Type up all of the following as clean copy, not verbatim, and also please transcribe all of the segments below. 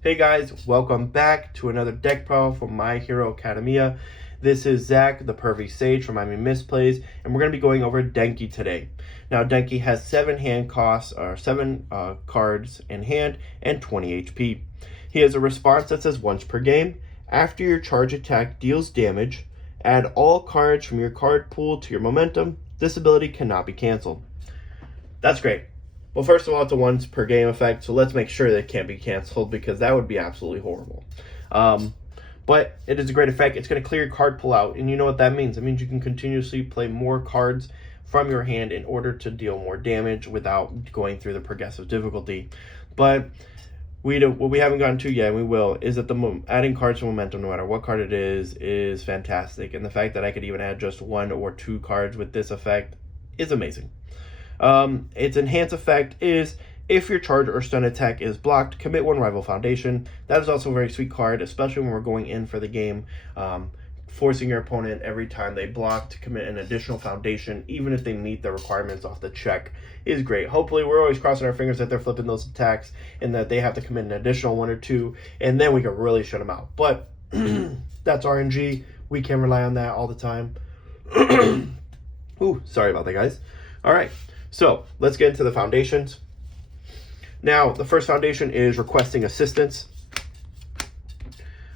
Hey guys, welcome back to another deck pro from My Hero Academia. This is Zach, the Pervy Sage from Miami Misplays, and we're going to be going over Denki today. Now, Denki has 7 hand costs, or 7 cards in hand, and 20 HP. He has a response that says once per game, after your charge attack deals damage, add all cards from your card pool to your momentum. This ability cannot be canceled. That's great. Well, first of all, it's a once per game effect, so let's make sure that it can't be canceled because that would be absolutely horrible. But it is a great effect. It's going to clear your card pull out, and you know what that means. It means you can continuously play more cards from your hand in order to deal more damage without going through the progressive difficulty. But what we haven't gotten to yet, and we will, is that adding cards to momentum, no matter what card it is fantastic. And the fact that I could even add just 1 or 2 cards with this effect is amazing. Its enhance effect is if your charge or stun attack is blocked, commit 1 rival foundation. That is also a very sweet card, especially when we're going in for the game, forcing your opponent every time they block to commit an additional foundation, even if they meet the requirements off the check, is great. Hopefully, we're always crossing our fingers that they're flipping those attacks and that they have to commit an additional 1 or 2, and then we can really shut them out. But that's RNG. We can't rely on that all the time. Ooh, sorry about that, guys. All right. So let's get into the foundations. Now, the first foundation is requesting assistance.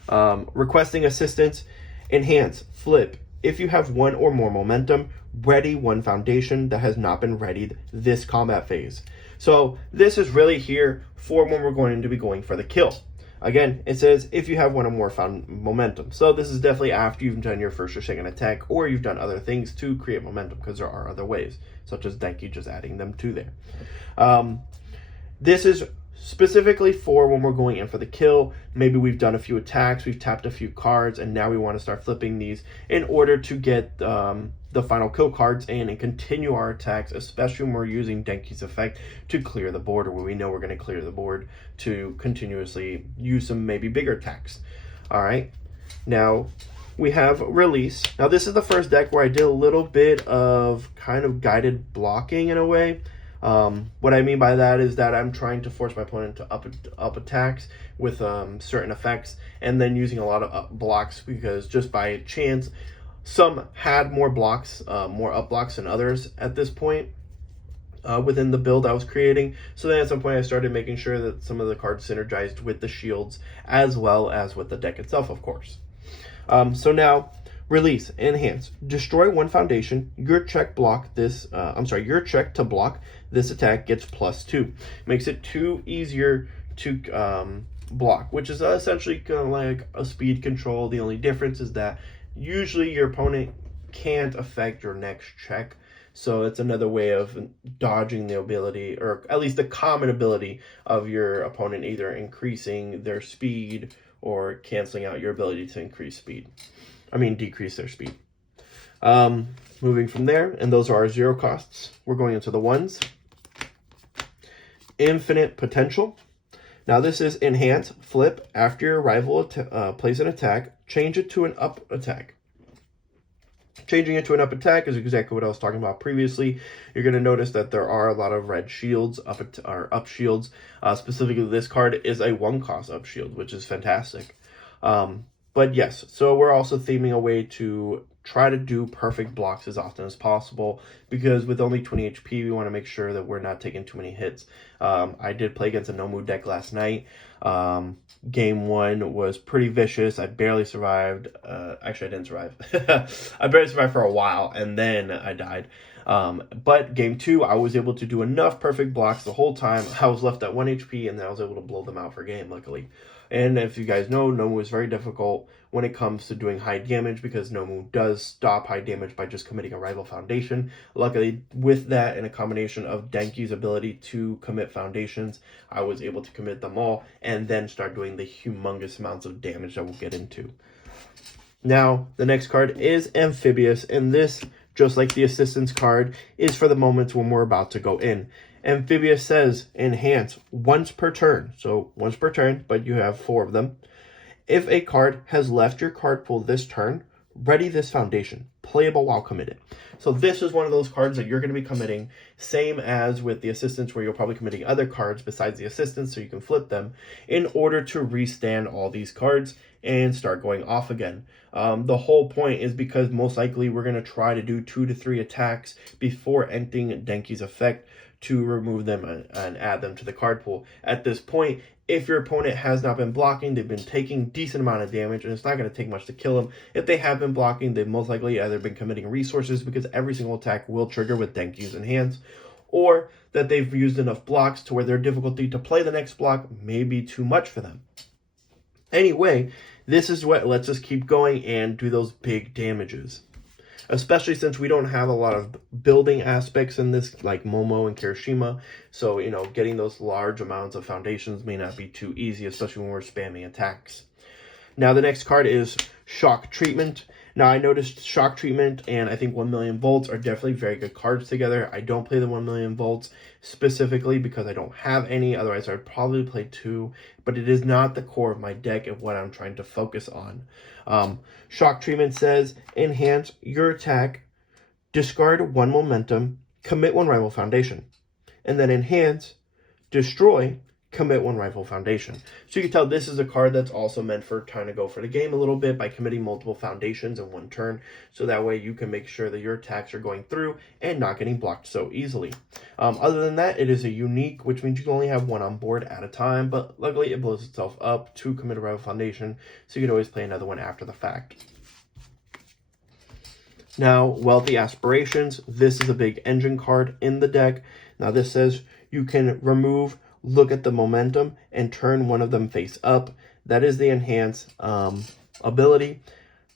Requesting assistance, enhance, flip. If you have 1 or more momentum, ready 1 foundation that has not been readied this combat phase. So this is really here for when we're going to be going for the kill. Again, it says if you have 1 or more momentum. So this is definitely after you've done your first or second attack, or you've done other things to create momentum, because there are other ways, such as Denki just adding them to there. This is specifically for when we're going in for the kill. Maybe we've done a few attacks, we've tapped a few cards, and now we want to start flipping these in order to get the final kill cards in and continue our attacks, especially when we're using Denki's effect to clear the board, or when we know we're going to clear the board to continuously use some maybe bigger attacks. All right, now we have release. Now this is the first deck where I did a little bit of kind of guided blocking in a way. What I mean by that is that I'm trying to force my opponent to up attacks with certain effects, and then using a lot of up blocks, because just by chance some had more blocks, more up blocks than others at this point within the build I was creating. So then at some point I started making sure that some of the cards synergized with the shields as well as with the deck itself, of course. So now, release, enhance, destroy 1 foundation. Your check your check to block this attack gets +2. Makes it 2 easier to block, which is essentially kind of like a speed control. The only difference is that usually your opponent can't affect your next check. So it's another way of dodging the ability, or at least the common ability of your opponent either increasing their speed or canceling out your ability to decrease their speed. Moving from there, and those are our 0 costs. We're going into the 1s. Infinite potential. Now this is enhance, flip. After your rival plays an attack, change it to an up attack. Changing it to an up attack is exactly what I was talking about previously. You're going to notice that there are a lot of red shields, up shields. Specifically, this card is a 1 cost up shield, which is fantastic. But yes, so we're also theming a way to try to do perfect blocks as often as possible, because with only 20 HP, we want to make sure that we're not taking too many hits. I did play against a Nomu deck last night. Game 1 was pretty vicious. I barely survived. Actually, I didn't survive. I barely survived for a while, and then I died. But game 2, I was able to do enough perfect blocks the whole time. I was left at 1 HP, and then I was able to blow them out for game, luckily. And if you guys know, Nomu is very difficult when it comes to doing high damage, because Nomu does stop high damage by just committing a rival foundation. Luckily, with that and a combination of Denki's ability to commit foundations, I was able to commit them all and then start doing the humongous amounts of damage that we'll get into. Now, the next card is Amphibious, and this, just like the assistance card, is for the moments when we're about to go in. Amphibious says enhance once per turn. So once per turn, but you have 4 of them. If a card has left your card pool this turn, ready this foundation. playable while committed. So this is one of those cards that you're going to be committing, same as with the assistants, where you'll probably committing other cards besides the assistants so you can flip them in order to restand all these cards and start going off again. The whole point is because most likely we're going to try to do 2 to 3 attacks before ending Denki's effect to remove them and add them to the card pool. At this point, if your opponent has not been blocking, they've been taking decent amount of damage, and it's not going to take much to kill them. If they have been blocking, they've most likely either been committing resources, because every single attack will trigger with Denki's in hands, or that they've used enough blocks to where their difficulty to play the next block may be too much for them. Anyway, this is what lets us keep going and do those big damages. Especially since we don't have a lot of building aspects in this, like Momo and Kirishima. So, getting those large amounts of foundations may not be too easy, especially when we're spamming attacks. Now, the next card is Shock Treatment. Now, I noticed Shock Treatment and I think 1 million volts are definitely very good cards together. I don't play the 1 million volts specifically because I don't have any. Otherwise, I'd probably play 2. But it is not the core of my deck and what I'm trying to focus on. Shock Treatment says, enhance your attack, discard 1 momentum, commit 1 rival foundation. And then enhance, destroy, commit 1 rival foundation. So you can tell this is a card that's also meant for trying to go for the game a little bit by committing multiple foundations in 1 turn. So that way you can make sure that your attacks are going through and not getting blocked so easily. Other than that, it is a unique, which means you can only have 1 on board at a time. But luckily it blows itself up to commit a rival foundation. So you can always play another one after the fact. Now, Wealthy Aspirations. This is a big engine card in the deck. Now this says you can remove, look at the momentum, and turn one of them face up. That is the enhance ability.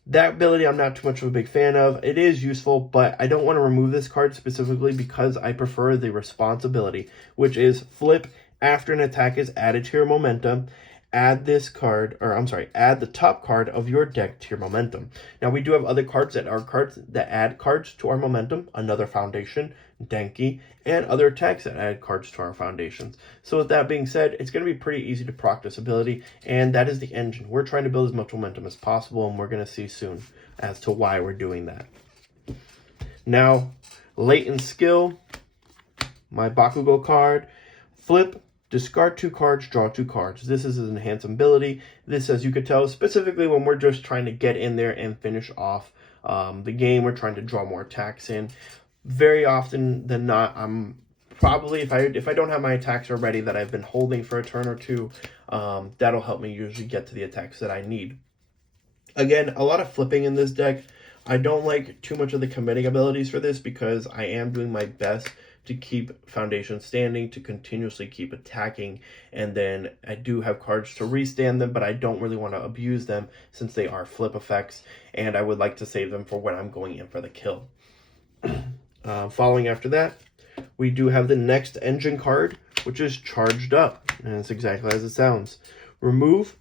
That ability I'm not too much of a big fan of. It is useful, but I don't want to remove this card specifically because I prefer the responsibility, which is flip after an attack is added to your momentum. Add this card, or I'm sorry, add the top card of your deck to your momentum. Now, we do have other cards that are cards that add cards to our momentum, another foundation, Denki, and other attacks that add cards to our foundations. So with that being said, it's going to be pretty easy to proc this ability, and that is the engine. We're trying to build as much momentum as possible, and we're going to see soon as to why we're doing that. Now, latent skill, my Bakugo card, flip, discard 2 cards, draw 2 cards. This is an enhanced ability. This, as you could tell, specifically when we're just trying to get in there and finish off the game. We're trying to draw more attacks in. Very often than not, I'm probably, if I don't have my attacks already that I've been holding for a turn or 2, that'll help me usually get to the attacks that I need. Again, a lot of flipping in this deck. I don't like too much of the committing abilities for this because I am doing my best to keep foundation standing, to continuously keep attacking, and then I do have cards to restand them, but I don't really want to abuse them since they are flip effects, and I would like to save them for when I'm going in for the kill. Following after that, we do have the next engine card, which is Charged Up, and it's exactly as it sounds. Remove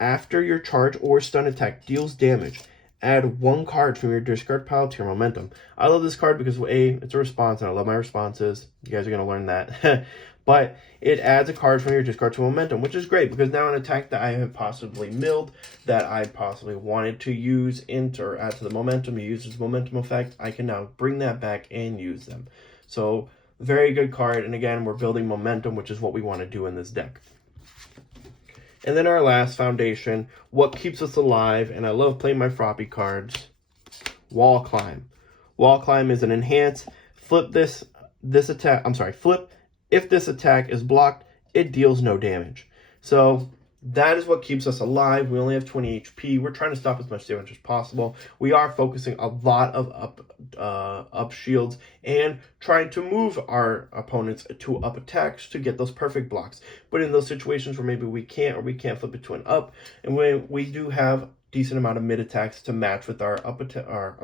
after your charge or stun attack deals damage. Add 1 card from your discard pile to your momentum. I love this card because A, it's a response, and I love my responses. You guys are going to learn that. But it adds a card from your discard to momentum, which is great because now an attack that I have possibly milled, that I possibly wanted to use into or add to the momentum, use its momentum effect, I can now bring that back and use them. So, very good card. And again, we're building momentum, which is what we want to do in this deck. And then our last foundation, what keeps us alive, and I love playing my Froppy cards, Wall Climb. Wall Climb is an enhance. Flip flip. If this attack is blocked, it deals no damage. So that is what keeps us alive. We only have 20 HP. We're trying to stop as much damage as possible. We are focusing a lot of up shields and trying to move our opponents to up attacks to get those perfect blocks. But in those situations where maybe we can't, or we can't flip it to an up, and when we do have decent amount of mid attacks to match with our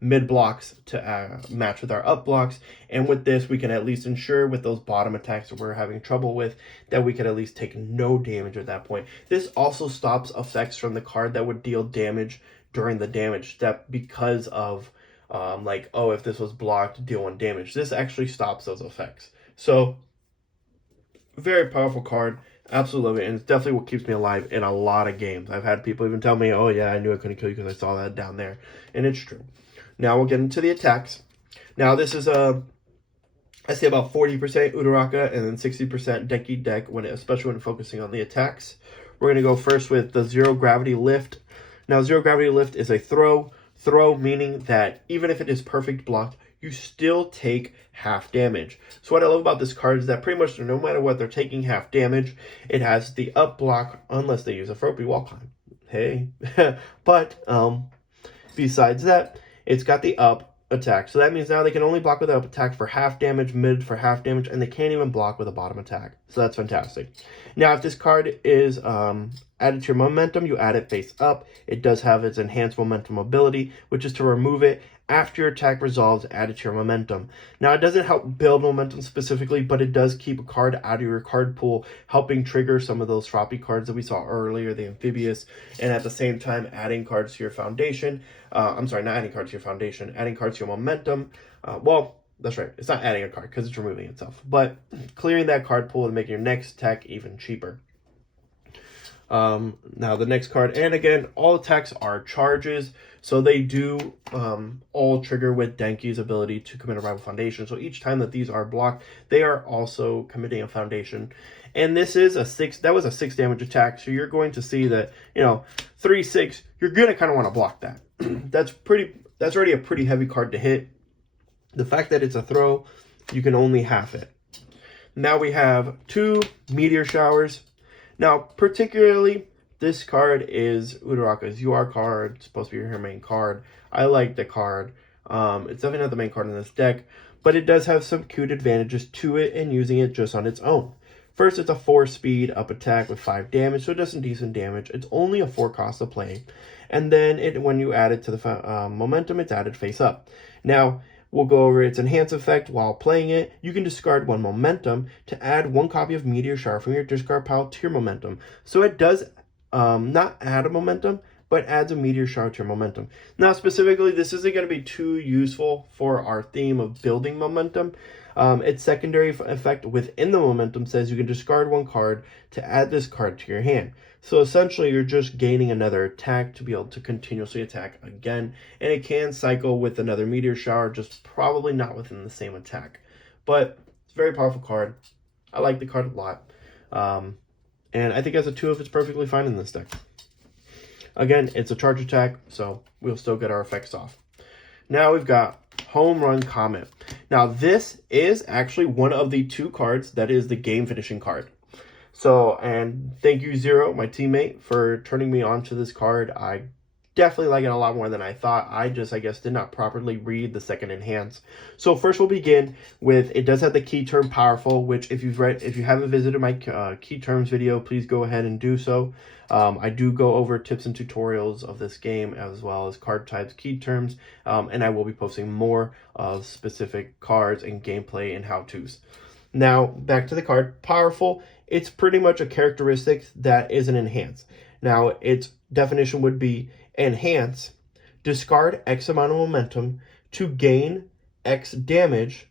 mid blocks to match with our up blocks, and with this we can at least ensure with those bottom attacks that we're having trouble with that we can at least take no damage at that point. This also stops effects from the card that would deal damage during the damage step because of if this was blocked, deal 1 damage. This actually stops those effects. So very powerful card. Absolutely love it, and it's definitely what keeps me alive in a lot of games. I've had people even tell me, oh yeah, I knew I couldn't kill you because I saw that down there, and it's true. Now we'll get into the attacks. Now this is I say about 40% Uraraka and then 60% Denki deck, especially when focusing on the attacks. We're going to go first with the Zero Gravity Lift. Now, Zero Gravity Lift is a throw. Throw meaning that even if it is perfect blocked, you still take half damage. So what I love about this card is that pretty much no matter what, they're taking half damage. It has the up block unless they use a Fropey wall climb. Hey. But besides that, it's got the up attack. So that means now they can only block with the up attack for half damage, mid for half damage, and they can't even block with a bottom attack. So that's fantastic. Now, if this card is added to your momentum, you add it face up. It does have its enhanced momentum ability, which is to remove it after your attack resolves, add it to your momentum. Now, it doesn't help build momentum specifically, but it does keep a card out of your card pool, helping trigger some of those floppy cards that we saw earlier, the amphibious, and at the same time, adding cards to your foundation. I'm sorry, not adding cards to your foundation, adding cards to your momentum. Well, that's right. It's not adding a card because it's removing itself, but clearing that card pool and making your next attack even cheaper. Now the next card, and again, all attacks are charges, so they do all trigger with Denki's ability to commit a rival foundation. So each time that these are blocked, they are also committing a foundation. And this is that was a 6 damage attack, so you're going to see that, 3/6, you're gonna kind of want to block that. That's already a pretty heavy card to hit. The fact that it's a throw, you can only half it. Now we have 2 meteor showers. Now, particularly, this card is Uraraka's UR card. It's supposed to be your main card. I like the card. It's definitely not the main card in this deck, but it does have some cute advantages to it and using it just on its own. First, it's a 4-speed up attack with 5 damage, so it does some decent damage. It's only a 4 cost to play. And then when you add it to the momentum, it's added face up. Now, we'll go over its enhance effect. While playing it, you can discard 1 momentum to add 1 copy of Meteor Shower from your discard pile to your momentum. So it does not add a momentum, but adds a Meteor Shower to your momentum. Now, specifically, this isn't going to be too useful for our theme of building momentum. Its secondary effect within the momentum says you can discard 1 card to add this card to your hand. So essentially, you're just gaining another attack to be able to continuously attack again. And it can cycle with another Meteor Shower, just probably not within the same attack. But it's a very powerful card. I like the card a lot. And I think as a 2-of, it's perfectly fine in this deck. Again, it's a charge attack, so we'll still get our effects off. Now we've got Home Run Comet. Now this is actually one of the 2 cards that is the game finishing card. So, and thank you, Zero, my teammate, for turning me on to this card. I definitely like it a lot more than I thought. I guess, did not properly read the second enhance. So first we'll begin with, it does have the key term powerful, which if you haven't visited my key terms video, please go ahead and do so. I do go over tips and tutorials of this game as well as card types, key terms, and I will be posting more of specific cards and gameplay and how-tos. Now, back to the card. Powerful, it's pretty much a characteristic that is an enhance. Now, its definition would be enhance, discard X amount of momentum to gain X damage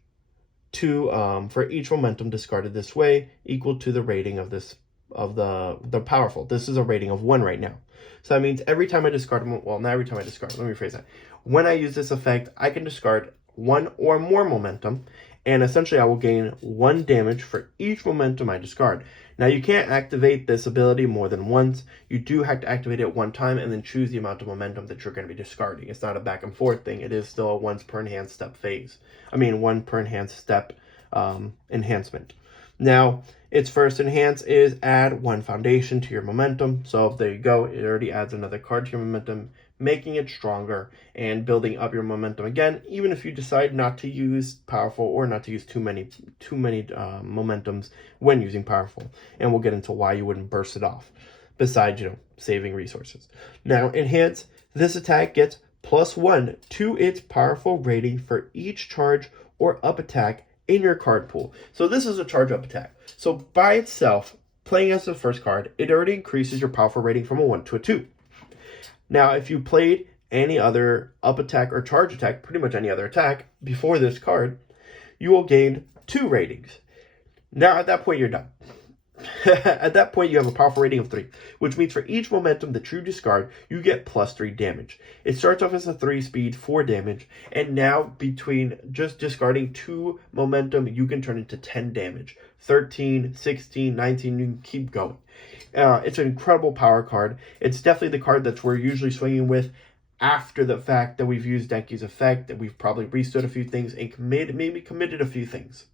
to for each momentum discarded this way, equal to the rating of the powerful. This is a rating of 1 right now. So that means every time I discard, well, not every time I discard, let me rephrase that. When I use this effect, I can discard 1 or more momentum, and essentially I will gain 1 damage for each momentum I discard. Now, you can't activate this ability more than once. You do have to activate it 1 time and then choose the amount of momentum that you're going to be discarding. It's not a back and forth thing. It is still a once per enhanced step phase. 1 per enhanced step enhancement. Now, its first enhance is add 1 foundation to your momentum. So there you go. It already adds another card to your momentum, making it stronger and building up your momentum again, even if you decide not to use powerful or not to use too many momentums when using powerful. And we'll get into why you wouldn't burst it off, besides, saving resources. Now, enhance, this attack gets +1 to its powerful rating for each charge or up attack in your card pool. So this is a charge up attack. So by itself, playing as the first card, it already increases your powerful rating from a 1 to a 2. Now, if you played any other up attack or charge attack, pretty much any other attack before this card, you will gain 2 ratings. Now, at that point, you're done. At that point, you have a powerful rating of 3, which means for each momentum that you discard, you get +3 damage. It starts off as a 3 speed, 4 damage, and now between just discarding 2 momentum, you can turn into 10 damage. 13, 16, 19, you can keep going. It's an incredible power card. It's definitely the card that we're usually swinging with after the fact that we've used Denki's effect, that we've probably restood a few things and maybe committed a few things.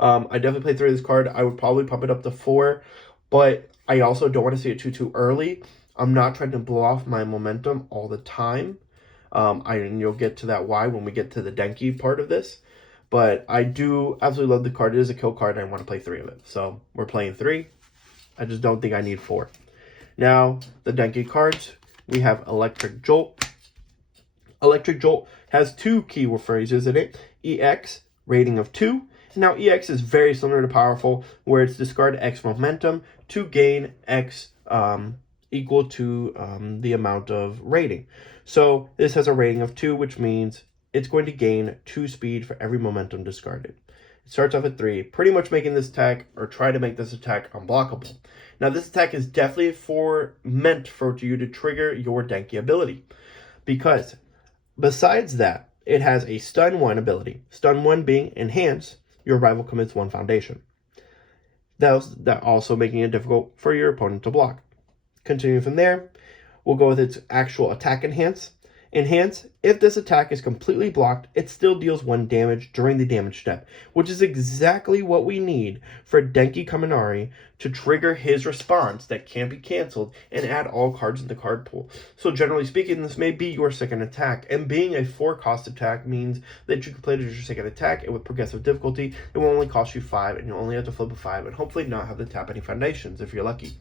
I definitely played 3 of this card. I would probably pump it up to 4, but I also don't want to see it too early. I'm not trying to blow off my momentum all the time. And you'll get to that why when we get to the Denki part of this. But I do absolutely love the card. It is a kill card, and I want to play 3 of it. So we're playing 3. I just don't think I need 4. Now, the Denki cards, we have Electric Jolt. Electric Jolt has 2 keyword phrases in it. EX, rating of 2. Now, EX is very similar to Powerful, where it's discard X momentum to gain X equal to the amount of rating. So this has a rating of 2, which means it's going to gain 2 speed for every momentum discarded. It starts off at 3, pretty much making this attack, or try to make this attack, unblockable. Now, this attack is definitely meant for you to trigger your Denki ability, because besides that, it has a Stun 1 ability. Stun 1 being Enhance. Your rival commits 1 foundation. That also making it difficult for your opponent to block. Continuing from there, we'll go with its actual attack enhance. Enhance, if this attack is completely blocked, it still deals 1 damage during the damage step, which is exactly what we need for Denki Kaminari to trigger his response that can't be canceled and add all cards in the card pool. So generally speaking, this may be your second attack, and being a 4-cost attack means that you can play it as your second attack, and with progressive difficulty, it will only cost you 5, and you'll only have to flip a 5, and hopefully not have to tap any foundations if you're lucky.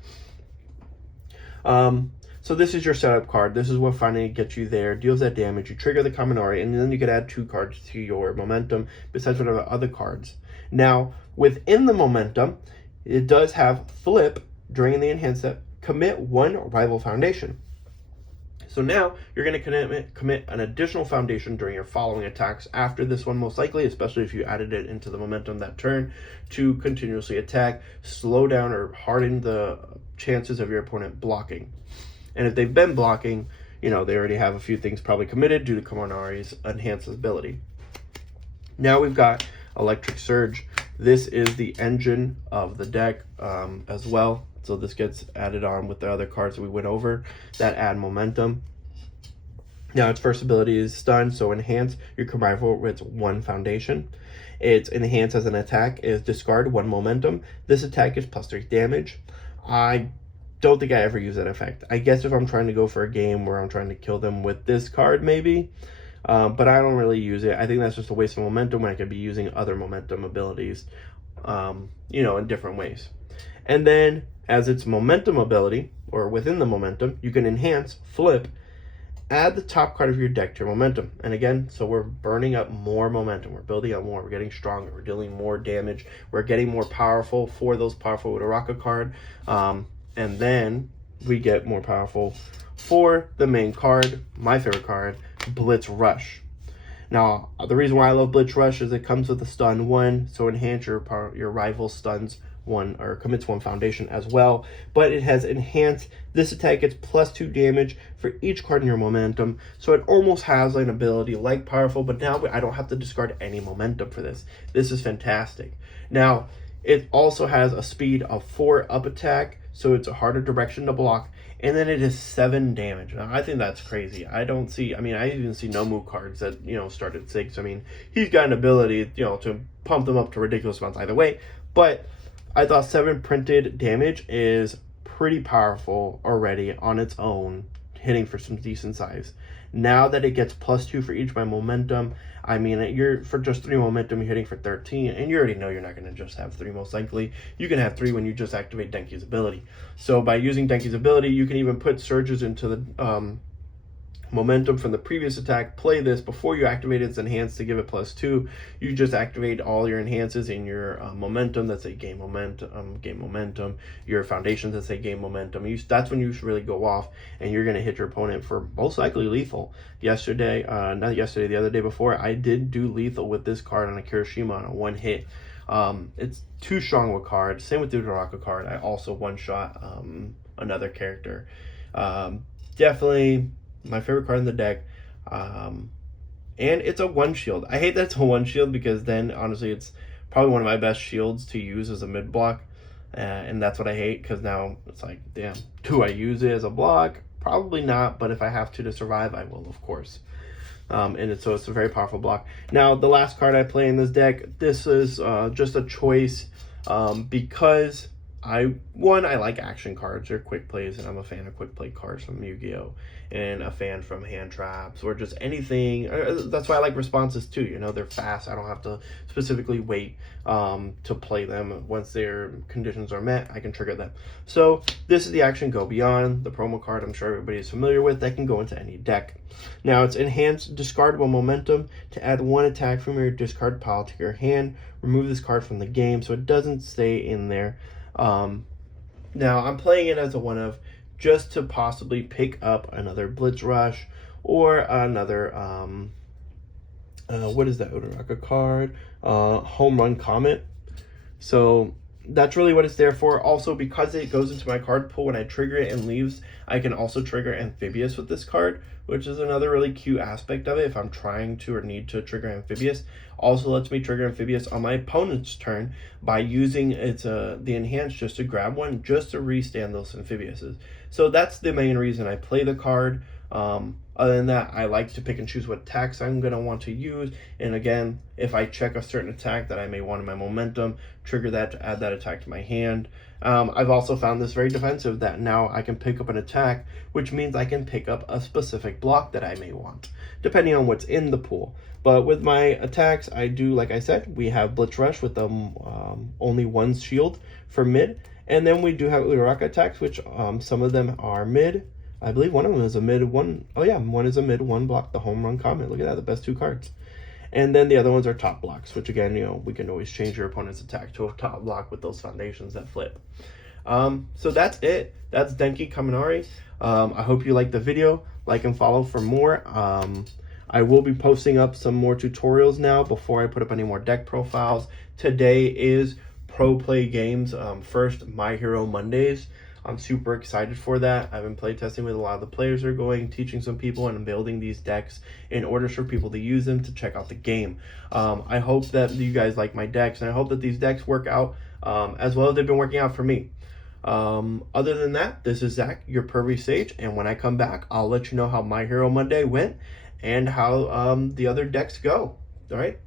So this is your setup card. This is what finally gets you there, deals that damage, you trigger the Kaminari, and then you can add 2 cards to your momentum besides whatever other cards. Now, within the momentum, it does have flip during the enhance step, commit 1 rival foundation. So now you're going to commit an additional foundation during your following attacks after this one, most likely, especially if you added it into the momentum that turn, to continuously attack, slow down, or harden the chances of your opponent blocking. And if they've been blocking, they already have a few things probably committed due to Kaminari's enhanced ability. Now we've got Electric Surge. This is the engine of the deck as well. So this gets added on with the other cards that we went over that add momentum. Now its first ability is Stun, so Enhance. Your rival with 1 foundation. Its Enhance as an attack is discard 1 momentum. This attack is +3 damage. I don't think I ever use that effect. I guess if I'm trying to go for a game where I'm trying to kill them with this card, maybe. But I don't really use it. I think that's just a waste of momentum when I could be using other momentum abilities, in different ways. And then, as its momentum ability, or within the momentum, you can enhance, flip, add the top card of your deck to your momentum. And again, so we're burning up more momentum. We're building up more. We're getting stronger. We're dealing more damage. We're getting more powerful for those powerful Uraraka card. And then we get more powerful for the main card, my favorite card, Blitz Rush. Now, the reason why I love Blitz Rush is it comes with a stun 1, so enhance your rival stuns 1 or commits 1 foundation as well. But it has enhanced. This attack gets +2 damage for each card in your momentum, so it almost has an ability like Powerful, but now I don't have to discard any momentum for this. This is fantastic. Now, it also has a speed of 4 up attack, so it's a harder direction to block, and then it is 7 damage. Now, I think that's crazy. I even see Nomu cards that, start at 6. He's got an ability, to pump them up to ridiculous amounts either way, but I thought 7 printed damage is pretty powerful already on its own, hitting for some decent size. Now that it gets +2 for each by momentum, you're for just 3 momentum, you're hitting for 13, and you already know you're not going to just have 3 most likely. You can have 3 when you just activate Denki's ability. So by using Denki's ability, you can even put surges into the momentum from the previous attack, play this before you activate its enhance to give it +2. You just activate all your enhances in your momentum that say gain momentum, your foundations that say gain momentum. That's when you should really go off, and you're going to hit your opponent for most likely lethal. The other day before, I did do lethal with this card on a Kirishima on a 1 hit. It's too strong of a card. Same with the Uraraka card. I also one-shot another character. Definitely my favorite card in the deck. And it's a one shield. I hate that it's a one shield because then honestly it's probably one of my best shields to use as a mid block. And that's what I hate, because now it's like, damn, do I use it as a block? Probably not, but if I have to survive, I will, of course. So it's a very powerful block. Now, the last card I play in this deck, this is just a choice because I like action cards. They're quick plays, and I'm a fan of quick play cards from Yu-Gi-Oh! And a fan from hand traps or just anything. That's why I like responses too. You know, they're fast. I don't have to specifically wait to play them. Once their conditions are met, I can trigger them. So this is the action Go Beyond, the promo card I'm sure everybody is familiar with that can go into any deck. Now it's enhanced discardable momentum to add one attack from your discard pile to your hand. Remove this card from the game so it doesn't stay in there. Now I'm playing it as a one of just to possibly pick up another Blitz Rush or another what is that Uraraka card? Home Run Comet. So that's really what it's there for. Also, because it goes into my card pool when I trigger it and leaves, I can also trigger Amphibious with this card, which is another really cute aspect of it if I'm trying to or need to trigger Amphibious. Also lets me trigger Amphibious on my opponent's turn by using the enhance just to grab one, just to restand those Amphibiouses. So that's the main reason I play the card. Other than that, I like to pick and choose what attacks I'm going to want to use. And again, if I check a certain attack that I may want in my momentum, trigger that to add that attack to my hand. I've also found this very defensive, that now I can pick up an attack, which means I can pick up a specific block that I may want, depending on what's in the pool. But with my attacks, I do, like I said, we have Blitz Rush with only one shield for mid. And then we do have Uraraka attacks, which some of them are mid. I believe one of them is a mid one. Oh yeah, one is a mid one block, the Home Run Comet. Look at that, the best two cards. And then the other ones are top blocks, which again, you know, we can always change your opponent's attack to a top block with those foundations that flip. So that's it. That's Denki Kaminari. I hope you liked the video. Like and follow for more. I will be posting up some more tutorials now before I put up any more deck profiles. Today is Pro Play Games first My Hero Mondays. I'm super excited for that. I've been playtesting with a lot of the players who are going, teaching some people, and building these decks in order for people to use them to check out the game. I hope that you guys like my decks, and I hope that these decks work out as well as they've been working out for me. Other than that, this is Zach, your Pervy Sage, and when I come back, I'll let you know how My Hero Monday went and how the other decks go. All right?